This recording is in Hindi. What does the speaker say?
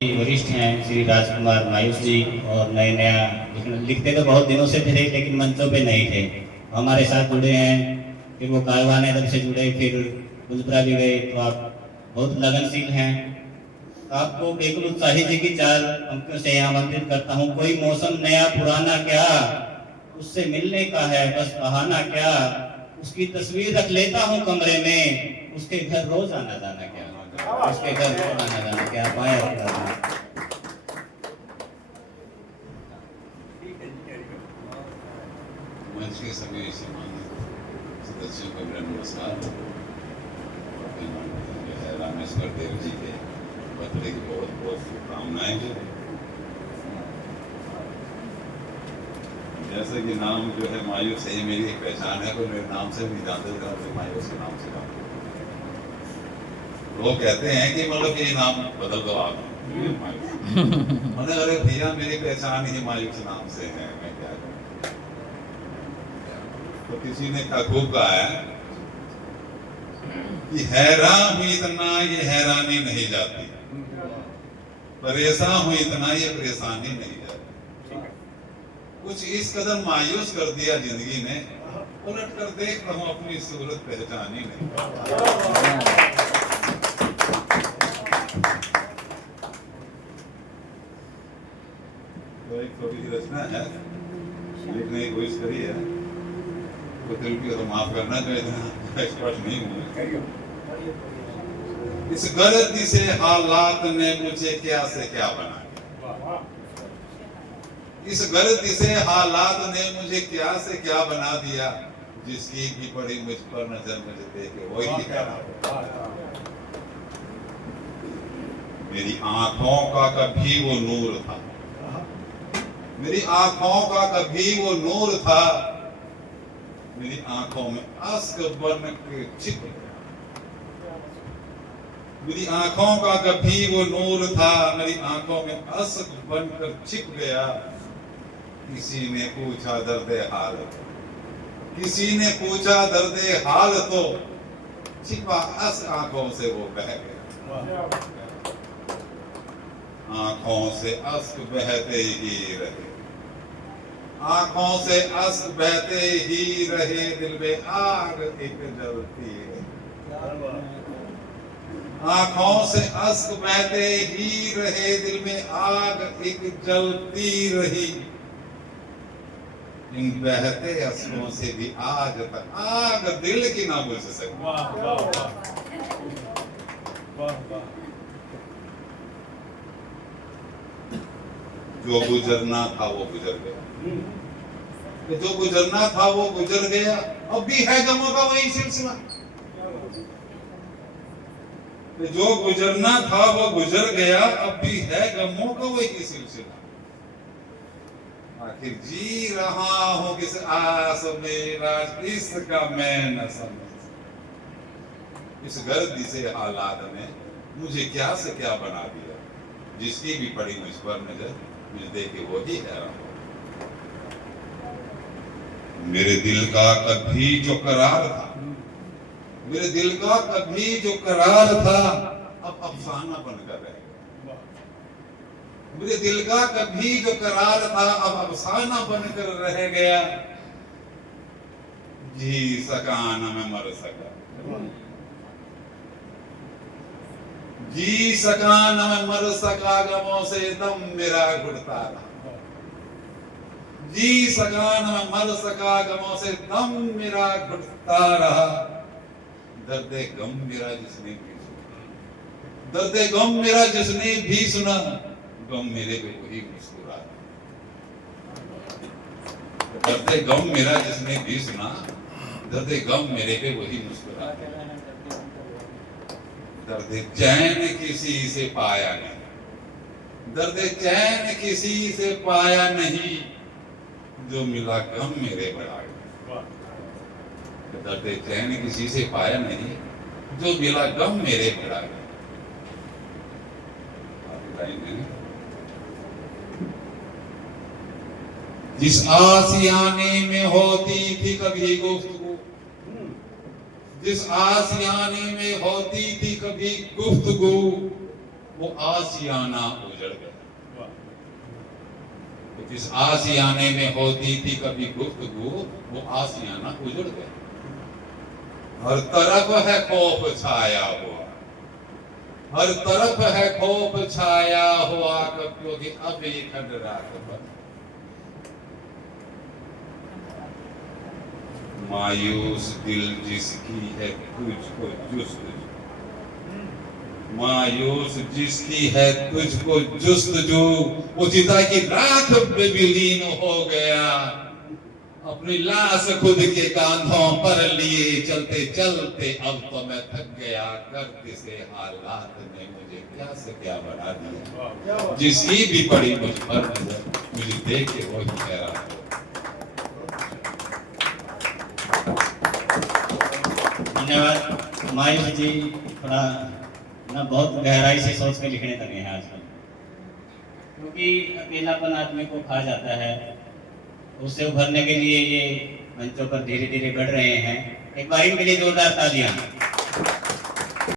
वरिष्ठ हैं श्री राजकुमार मायूस जी और नए नया लिखते तो बहुत दिनों से थे लेकिन मंचों पे नहीं थे। हमारे साथ जुड़े हैं, फिर वो कारवाने दल से जुड़े, फिर गुजरा भी गए। तो आप बहुत लगनशील हैं। आपको बिल्कुल उत्साही जी की 4 पंक्तियों से आमंत्रित करता हूँ। कोई मौसम नया पुराना क्या, उससे मिलने का है बस बहाना क्या, उसकी तस्वीर रख लेता हूँ कमरे में, उसके घर रोज आना जाना क्या, उसके घर रोज आना जाना क्या। पाए मंच के सभी सम्मानित सदस्यों को मेरा नमस्कार। जो है रामेश्वर देव जी के बर्थडे की बहुत बहुत शुभकामनाएं। जैसे कि नाम जो है मायूस है, मेरी एक पहचान है। कोई मेरे नाम से भी जानते थे, तो मायूस के नाम से जानते। लोग कहते हैं कि मतलब कि नाम बदल दो आप, मैंने अरे भैया मेरी पहचान ही मायूस नाम से है, मैं क्या करूं। तो किसी ने खूब कहा है कि हैरान हुई इतना ये हैरानी नहीं जाती, परेशान हुई इतना ये परेशानी नहीं जाती। कुछ इस कदर मायूस कर दिया जिंदगी ने, उलट कर देखता हूं अपनी सूरत पहचानी नहीं। तो एक छोटी सी रचना है, लिखने की कोशिश करी है, तो त्रुटि तो माफ करना, जो इतना एक्सपर्ट नहीं हूं। इस गलती से हालात ने मुझे क्या से क्या बना दिया, इस गलती से हालात ने मुझे क्या से क्या बना दिया, जिसकी भी पड़ी मुझ पर नजर मुझे देखे वही कह रहा। मेरी आंखों का कभी वो नूर था, मेरी आंखों का कभी वो नूर था, मेरी आंखों में अश्क बन के छिप गया। मेरी आंखों का कभी वो नूर था, मेरी आंखों में अश्क बनकर छिप गया। किसी ने पूछा दर्दे हाल, किसी ने पूछा दर्दे हाल, तो छिपा अश्क आंखों से वो बह गया। आंखों से अश्क बहते ही रहे, आंखों से अश्क बहते ही रहे, दिल में आग एक जलती है। आंखों से अश्क बहते ही रहे, दिल में आग एक जलती रही। इन बहते अश्कों से भी आज तक आग दिल की ना बुझ सकी। वाह वाह वाह वाह। जो गुजरना था वो गुजर गया, जो गुजरना था वो गुजर गया। अब भी है गमों का वही सिलसिला, जो गुजरना था वो गुजर गया। अब भी है गमों का वही सिलसिला। आखिर जी रहा हूं किस आस में, राज इसका मैं न समझ। इस गर्दी से हालात ने मुझे क्या से क्या बना दिया, जिसकी भी पड़ी मुझ पर नजर मुझे देखे वो ही हैरान। मेरे दिल का कभी जो करार था, मेरे दिल का कभी जो करार था, अब अफसाना बनकर रह गया। मेरे दिल का कभी जो करार था, अब अफसाना बनकर रह गया। जी सका न मैं मर सका, जी सका न मैं मर सका, गमों से दम मेरा घुटता रहा। जी सका न मैं मर सका, गमों से दम मेरा घुटता रहा। दर्दे गम मेरा जिसने भी सुना, दर्दे गम मेरा जिसने भी सुना, गम मेरे पे वही मुस्कुरा। दर्दे गम मेरा जिसने भी सुना, दर्दे गम मेरे पे वही मुस्कुरा। दर्दे चैन किसी से पाया नहीं, दर्दे चैन किसी से पाया नहीं, जो मिला गम मेरे बड़ा। दर्दे चैन किसी से पाया नहीं, जो मिला गम मेरे बड़ा। जिस आसियाने में होती थी कभी गुफ्तगू, जिस आसियाने में होती थी कभी गुफ्तगू, वो आशियाना उजड़ गया। तो जिस आशियाने में होती थी कभी गुफ्तगू, वो आशियाना उजड़ गया। हर तरफ है खौफ छाया हुआ, हर तरफ है खौफ छाया हुआ, क्योंकि अब ये खंड रात पर मायूस दिल जिसकी है तुझको जुस्तजू, मायूस जिसकी है तुझको जुस्तजू, वो चिता की राख में विलीन हो गया। अपनी लाश खुद के कांधों पर लिए चलते चलते अब तो मैं थक गया, गर्द से हालात ने मुझे क्या से क्या बढ़ा दिया। जिसकी भी पड़ी मुझ पर नजर, मुझे देख के वो ही हैरान हो। धन्यवाद मायूस जी, थोड़ा ना बहुत गहराई से सोच के लिखने लगे हैं आजकल, क्योंकि अकेलापन आदमी को खा जाता है। उससे उभरने के लिए ये मंचों पर धीरे धीरे बढ़ रहे हैं। एक बार इनके लिए जोरदार तालियां।